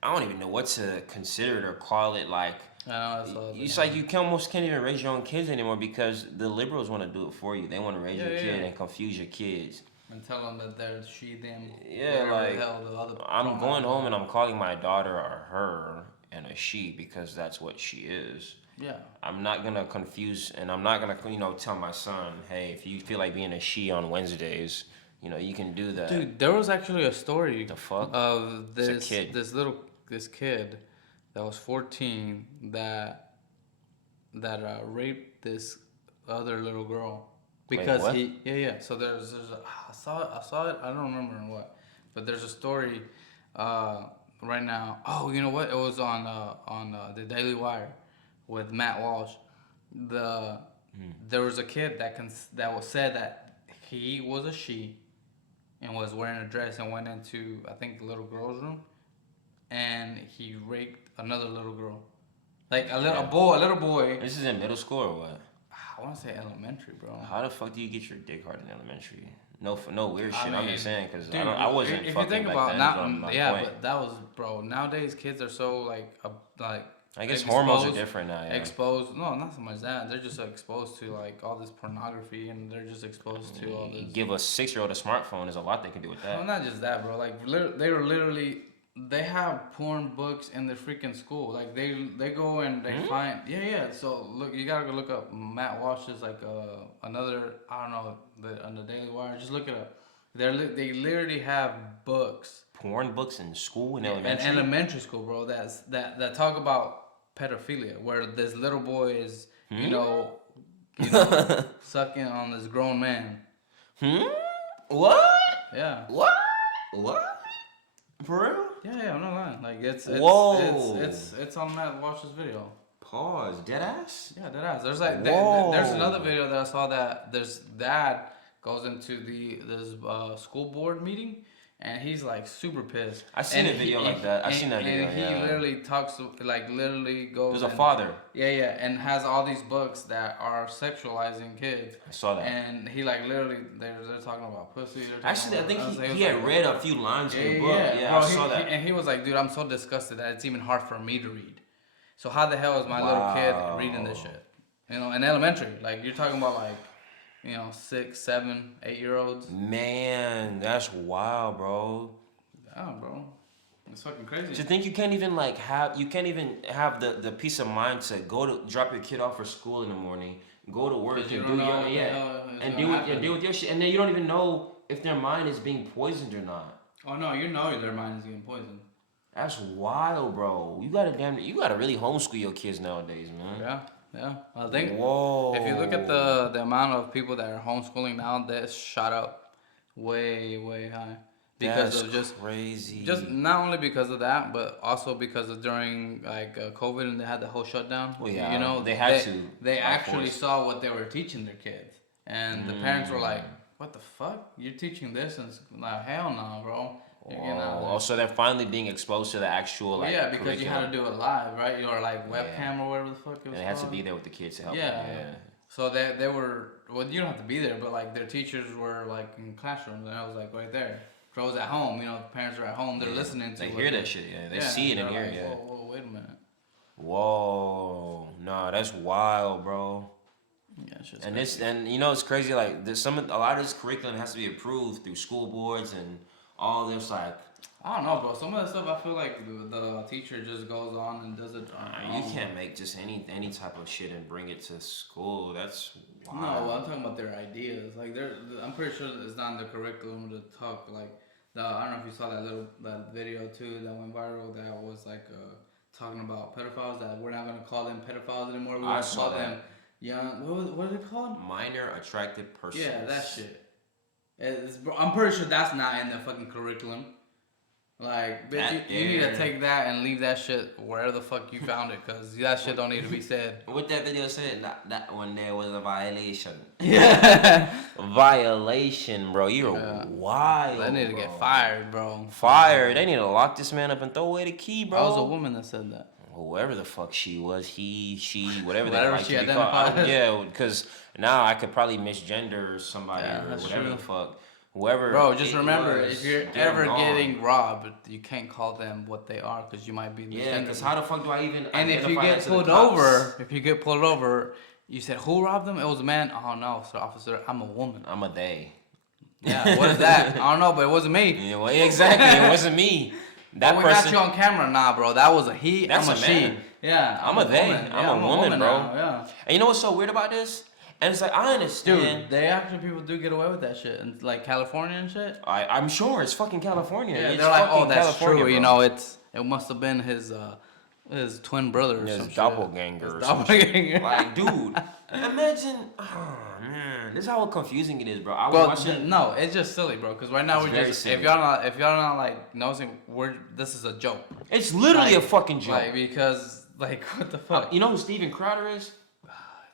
I don't even know what to consider it or call it. Like, it's like you almost can't even raise your own kids anymore because the liberals want to do it for you. They want to raise your kid and confuse your kids and tell them that they're she, them. Yeah, like I'm going home and I'm calling my daughter a her and a she because that's what she is. Yeah. I'm not gonna confuse, and I'm not gonna, tell my son, hey, if you feel like being a she on Wednesdays, you can do that. Dude, there was actually a story of this kid that was 14 that raped this other little girl because So there's I saw it. I don't remember in what, but there's a story right now. Oh, you know what? It was on the Daily Wire. With Matt Walsh, there was a kid that said that he was a she, and was wearing a dress and went into I think the little girl's room, and he raped another little girl, like a little boy. This is in middle school or what? I want to say elementary, bro. How the fuck do you get your dick hard in elementary? no weird shit. I'm just saying because I wasn't if fucking you think back about then. now, yeah, but that was, bro. Nowadays, kids are so like I guess hormones are different now. Yeah. Exposed, no, not so much that. They're just exposed to like all this pornography, and they're just exposed to all this. Give a 6-year-old a smartphone. There's a lot they can do with that. Well, not just that, bro. Like they have porn books in their freaking school. Like they go and they find So look, you gotta go look up Matt Walsh's like another, I don't know, on the Daily Wire. Just look it up. They literally have books. Porn books in school in elementary. In elementary school, bro. That talk about pedophilia, where this little boy is you know sucking on this grown man. What? Yeah. What? For real? Yeah, I'm not lying. Like it's on Matt Walsh's video. Pause. Dead ass? Yeah, dead ass. There's like there's another video that I saw that there's dad goes into this school board meeting and he's like super pissed. I seen a video like that. I seen that video. And he literally talks literally goes. There's a father. Yeah, and has all these books that are sexualizing kids. I saw that. And he like literally they're talking about pussy. Actually, I think he had read a few lines in the book. Yeah, bro, I saw that. And he was like, dude, I'm so disgusted that it's even hard for me to read. So how the hell is my little kid reading this shit? You know, in elementary, like you're talking about like, 6, 7, 8-year-olds. Man, that's wild, bro. Yeah, bro. It's fucking crazy. To think you can't even have the peace of mind to drop your kid off for school in the morning, go to work and do deal with your shit, and then you don't even know if their mind is being poisoned or not. Oh no, their mind is getting poisoned. That's wild, bro. You gotta really homeschool your kids nowadays, man. Yeah. I think if you look at the amount of people that are homeschooling now, that's shot up way, way high. Because of just crazy. Just not only because of that, but also because of during like COVID and they had the whole shutdown. Well, yeah, they had to. They actually saw what they were teaching their kids, and the parents were like, "What the fuck? You're teaching this?" And it's like, "Hell no, bro." So they're finally being exposed to the actual because curriculum. you had to do it live, right? Or like webcam or whatever the fuck it was. And they had to be there with the kids to help. Yeah. So they were, well, you don't have to be there, but like their teachers were like in classrooms, and I was like right there. So I was at home, the parents are at home, they're listening to. They hear that shit, They see it and hear it. Whoa, wait a minute. Whoa, nah, that's wild, bro. Yeah, it's just it's crazy. Like a lot of this curriculum has to be approved through school boards and all this like. I don't know, bro. Some of the stuff I feel like the teacher just goes on and does it. You can't make just any type of shit and bring it to school. That's wild. No, I'm talking about their ideas. Like I'm pretty sure it's not in the curriculum to talk like I don't know if you saw that video too that went viral that was like talking about pedophiles, that we're not gonna call them pedophiles anymore. We're gonna call them young. What is it called? Minor attracted persons. Yeah, that shit. I'm pretty sure that's not in the fucking curriculum. Like, bitch, you need to take that and leave that shit wherever the fuck you found it, because that shit don't need to be said. What that video said, that one there was a violation. Yeah. Violation, bro. You're wild. They need to get fired, bro. Fired. They need to lock this man up and throw away the key, bro. That was a woman that said that. Whoever the fuck she was, he, she, whatever they like she to be called. identified. Yeah, because now I could probably misgender somebody or whatever the fuck. Whoever. Bro, just remember, if you're ever getting robbed, you can't call them what they are because you might be misgender. Yeah, because how the fuck do I even? And if you get pulled over, you said who robbed them? It was a man. Oh no, sir, officer, I'm a woman. I'm a they. Yeah, what is that? I don't know, but it wasn't me. Yeah, well, exactly, it wasn't me. That we got you on camera, nah, bro. That was a he. That's I'm a she. man. Yeah, I'm a they. I'm a woman, bro. Now, yeah. And you know what's so weird about this? And it's like, I understand. Dude, they actually, people do get away with that shit. And like California and shit. I'm sure it's fucking California. Yeah, it's they're like, oh, that's California, true. Bro. It must have been his twin brother or his some doppelganger. His doppelganger. Like, dude, imagine, oh man, this is how confusing it is, bro. No, it's just silly, bro. Because right now if y'all not like noticing, this is a joke. It's literally a fucking joke. Like, because what the fuck? You know who Steven Crowder is?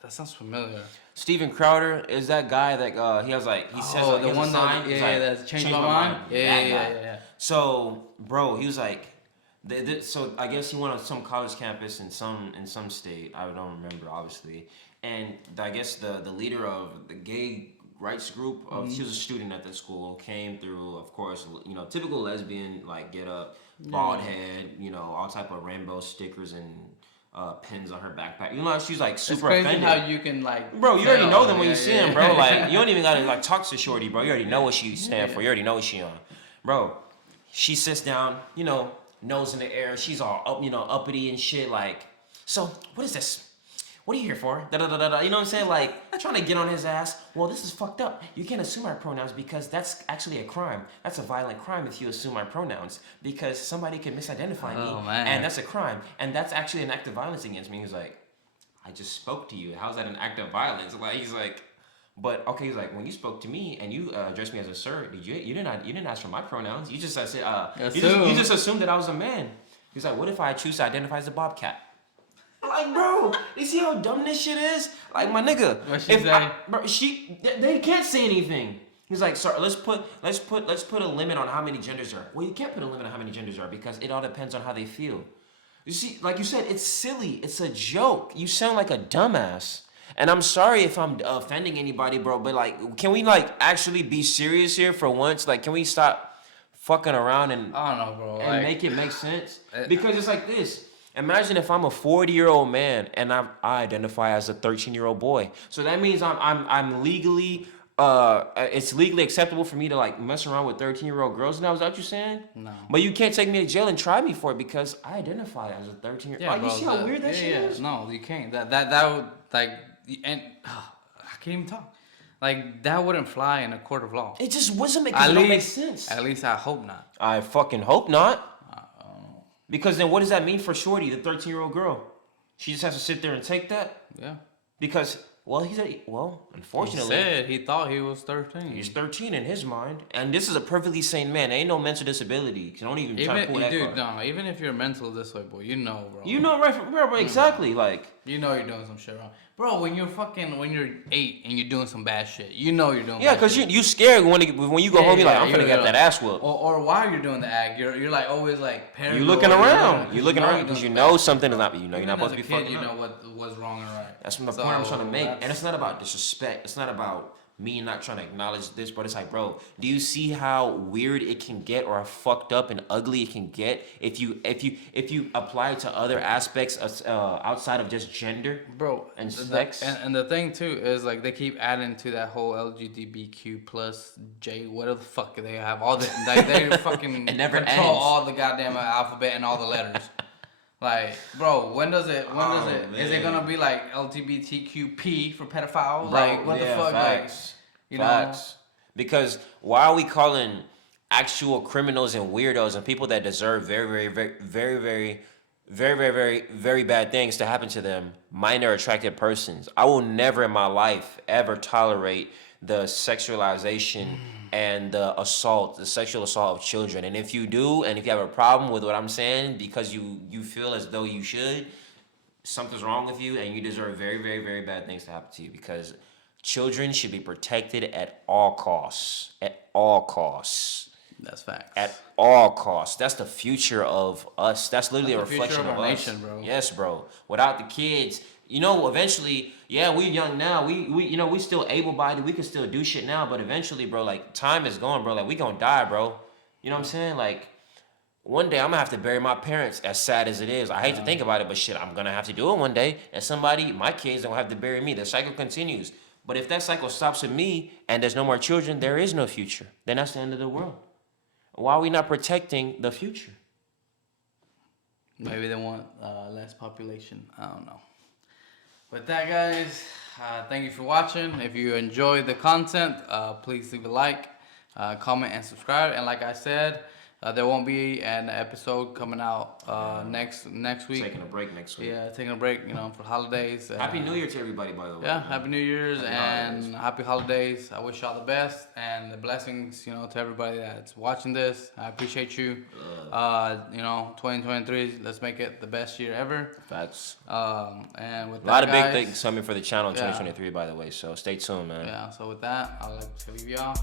That sounds familiar. Steven Crowder is that guy that he says the one that's changed my mind. Yeah. So, bro, he was like, so I guess he went on some college campus in some state. I don't remember, obviously. And I guess the leader of the gay rights group. She was a student at the school. Came through, of course, typical lesbian, like get up, bald head, all type of rainbow stickers and pins on her backpack. She's like super it's crazy offended. How you can bro, you already know them when you see them, bro. Like you don't even gotta like talk to shorty, bro. You already know what she stand for. You already know what she on, bro. She sits down, nose in the air. She's all up, uppity and shit. Like, so what is this? What are you here for? Da da da da da. You know what I'm saying? Like trying to get on his ass. Well, this is fucked up. You can't assume my pronouns because that's actually a crime. That's a violent crime if you assume my pronouns because somebody can misidentify me, and that's a crime. And that's actually an act of violence against me. He's like, I just spoke to you. How's that an act of violence? Like he's like, but okay. He's like, when you spoke to me and you addressed me as a sir, you didn't ask for my pronouns. You just said you just assumed that I was a man. He's like, what if I choose to identify as a bobcat? Like, bro, you see how dumb this shit is? Like, my nigga, what she say? They can't say anything. He's like, sorry, let's put a limit on how many genders there are. Well, you can't put a limit on how many genders there are because it all depends on how they feel. You see, like you said, it's silly. It's a joke. You sound like a dumbass. And I'm sorry if I'm offending anybody, bro, but like, can we like actually be serious here for once? Like, can we stop fucking around and I don't know, bro, and make it make sense? Because it's like this. Imagine if I'm a 40-year-old man and I identify as a 13-year-old boy. So that means I'm legally it's legally acceptable for me to like mess around with 13-year-old girls now. Is that what you're saying? No. But you can't take me to jail and try me for it because I identify as a 13-year-old. Yeah, you see how weird that shit is? No, you can't. That would like I can't even talk. Like that wouldn't fly in a court of law. It just wasn't make sense. At least I hope not. I fucking hope not. Because then what does that mean for Shorty, the 13-year-old girl? She just has to sit there and take that? Yeah. Because, unfortunately. He said he thought he was 13. He's 13 in his mind. And this is a perfectly sane man. There ain't no mental disability. You don't even try to pull that card. No, even if you're mental this way, boy, bro. You know, right, bro, exactly. Like. You know you're doing some shit wrong. Bro, when you're 8 and you're doing some bad shit, you know you're doing bad shit. Yeah, because you scared when you go home, you're like, I'm finna get that ass whooped. Or while you're doing the act, you're like always like paranoid. You're looking around. You're looking around because you know something is not, you're not supposed to be fucking up. You know what was wrong and right. That's the point I'm trying to make. And it's not about disrespect. It's not about me not trying to acknowledge this, but it's like, bro, do you see how weird it can get or how fucked up and ugly it can get if you apply it to other aspects of, outside of just gender, bro, and sex? And the thing too is like they keep adding to that whole LGBTQ plus J, whatever the fuck they have, all the like they fucking it never control ends. all the goddamn alphabet and all the letters. Like, bro, when does it? Man. Is it gonna be like LGBTQP for pedophile? Bro, like, what the fuck? Facts. Like, you know? Because why are we calling actual criminals and weirdos and people that deserve very bad things to happen to them minor attracted persons? I will never in my life ever tolerate the sexualization and the sexual assault of children. And if you do, and if you have a problem with what I'm saying because you feel as though you should, something's wrong with you and you deserve very bad things to happen to you because children should be protected at all costs. At all costs. That's facts. At all costs. That's the future of us. That's literally a reflection of our us. nation, bro. Yes, bro. Without the kids, eventually, yeah, we young now. We still able-bodied. We can still do shit now, but eventually, bro, like time is going, bro. Like we gonna die, bro. You know what I'm saying? Like one day I'm gonna have to bury my parents. As sad as it is, I hate to think about it, but shit, I'm gonna have to do it one day. And my kids don't have to bury me. The cycle continues. But if that cycle stops with me and there's no more children, there is no future. Then that's the end of the world. Why are we not protecting the future? Maybe they want less population. I don't know. With that, guys, thank you for watching. If you enjoyed the content, please leave a like, comment, and subscribe. And like I said, there won't be an episode coming out next week. Taking a break next week. Yeah, taking a break, for holidays. Happy New Year to everybody, by the way. Yeah, Happy New Year's and holidays. Happy holidays. I wish y'all the best and the blessings, to everybody that's watching this. I appreciate you. 2023, let's make it the best year ever. Facts. And with a lot that, of guys, big things coming for the channel in 2023, by the way. So stay tuned, man. Yeah. So with that, I'd like to leave y'all.